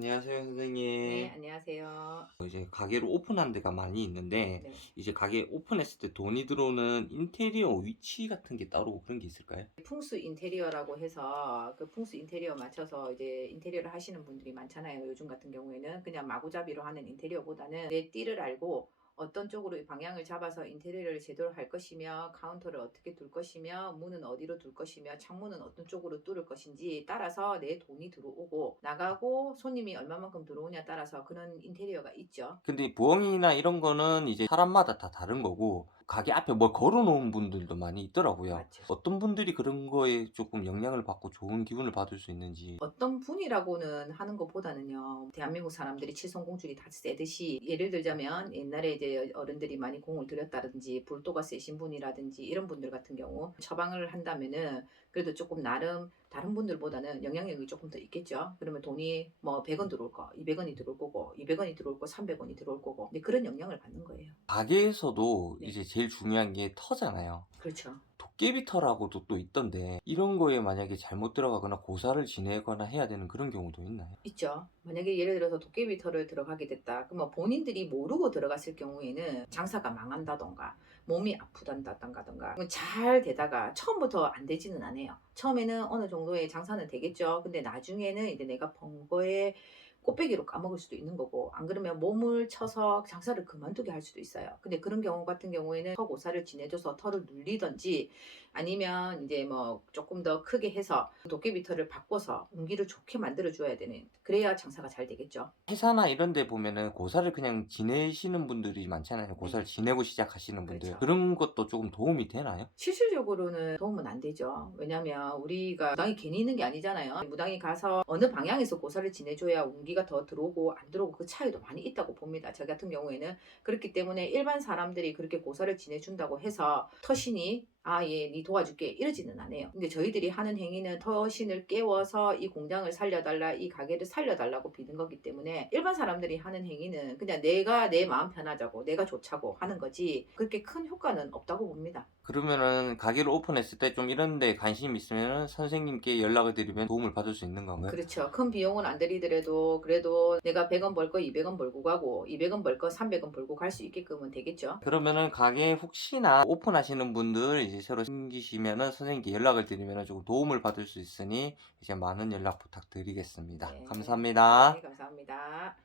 안녕하세요 선생님. 네, 안녕하세요. 이제 가게를 오픈한 데가 많이 있는데 네. 이제 가게 오픈했을 때 돈이 들어오는 인테리어 위치 같은 게 따로 그런 게 있을까요? 풍수 인테리어라고 해서 그 풍수 인테리어 맞춰서 이제 인테리어를 하시는 분들이 많잖아요. 요즘 같은 경우에는 그냥 마구잡이로 하는 인테리어보다는 내 띠를 알고 어떤 쪽으로 이 방향을 잡아서 인테리어를 제대로 할 것이며 카운터를 어떻게 둘 것이며 문은 어디로 둘 것이며 창문은 어떤 쪽으로 뚫을 것인지 따라서 내 돈이 들어오고 나가고 손님이 얼마만큼 들어오냐 따라서 그런 인테리어가 있죠. 근데 부엉이나 이런 거는 이제 사람마다 다 다른 거고 가게 앞에 뭘 걸어놓은 분들도 많이 있더라고요. 맞죠. 어떤 분들이 그런 거에 조금 영향을 받고 좋은 기분을 받을 수 있는지 어떤 분이라고는 하는 것보다는요 대한민국 사람들이 칠성공줄이 다 세듯이 예를 들자면 옛날에 이제 어른들이 많이 공을 들였다든지 불도가 세신 분이라든지 이런 분들 같은 경우 처방을 한다면은 그래도 조금 나름 다른 분들보다는 영향력이 조금 더 있겠죠. 그러면 돈이 뭐 100원 들어올 거 200원이 들어올 거고 200원이 들어올 거 300원이 들어올 거고. 근데 그런 영향을 받는 거예요. 가게에서도 네. 이제 제일 중요한 게 터잖아요. 그렇죠. 도 깨비 터라고도 또 있던데 이런 거에 만약에 잘못 들어가거나 고사를 지내거나 해야 되는 그런 경우도 있나요? 있죠. 만약에 예를 들어서 도깨비 털을 들어가게 됐다. 그러면 본인들이 모르고 들어갔을 경우에는 장사가 망한다던가 몸이 아프단다던가 잘 되다가 처음부터 안 되지는 않아요. 처음에는 어느 정도의 장사는 되겠죠. 근데 나중에는 이제 내가 번 거에 꽃배기로 까먹을 수도 있는 거고 안 그러면 몸을 쳐서 장사를 그만두게 할 수도 있어요. 근데 그런 경우 같은 경우에는 터 고사를 지내줘서 털을 눌리던지 아니면 이제 뭐 조금 더 크게 해서 도깨비 털을 바꿔서 운기를 좋게 만들어 줘야 되는 그래야 장사가 잘 되겠죠. 회사나 이런 데 보면은 고사를 그냥 지내시는 분들이 많잖아요. 고사를 지내고 시작하시는 분들. 네. 그렇죠. 그런 것도 조금 도움이 되나요? 실질적으로는 도움은 안 되죠. 왜냐면 우리가 무당이 괜히 있는 게 아니잖아요. 무당이 가서 어느 방향에서 고사를 지내줘야 운기가 더 들어오고 안 들어오고 그 차이도 많이 있다고 봅니다. 저 같은 경우에는 그렇기 때문에 일반 사람들이 그렇게 고사를 지내준다고 해서 터신이 아, 예, 니 도와줄게. 이러지는 않아요. 근데 저희들이 하는 행위는 터신을 깨워서 이 공장을 살려달라, 이 가게를 살려달라고 비는 거기 때문에 일반 사람들이 하는 행위는 그냥 내가 내 마음 편하자고, 내가 좋자고 하는 거지, 그렇게 큰 효과는 없다고 봅니다. 그러면은 가게를 오픈했을 때 좀 이런 데 관심 있으면 선생님께 연락을 드리면 도움을 받을 수 있는 건가요? 그렇죠. 큰 비용은 안 들이더라도 그래도 내가 100원 벌 거 200원 벌고 가고 200원 벌 거 300원 벌고 갈 수 있게끔은 되겠죠. 그러면은 가게 혹시나 오픈하시는 분들 이제 새로 생기시면은 선생님께 연락을 드리면은 조금 도움을 받을 수 있으니 이제 많은 연락 부탁드리겠습니다. 네. 감사합니다. 네, 감사합니다.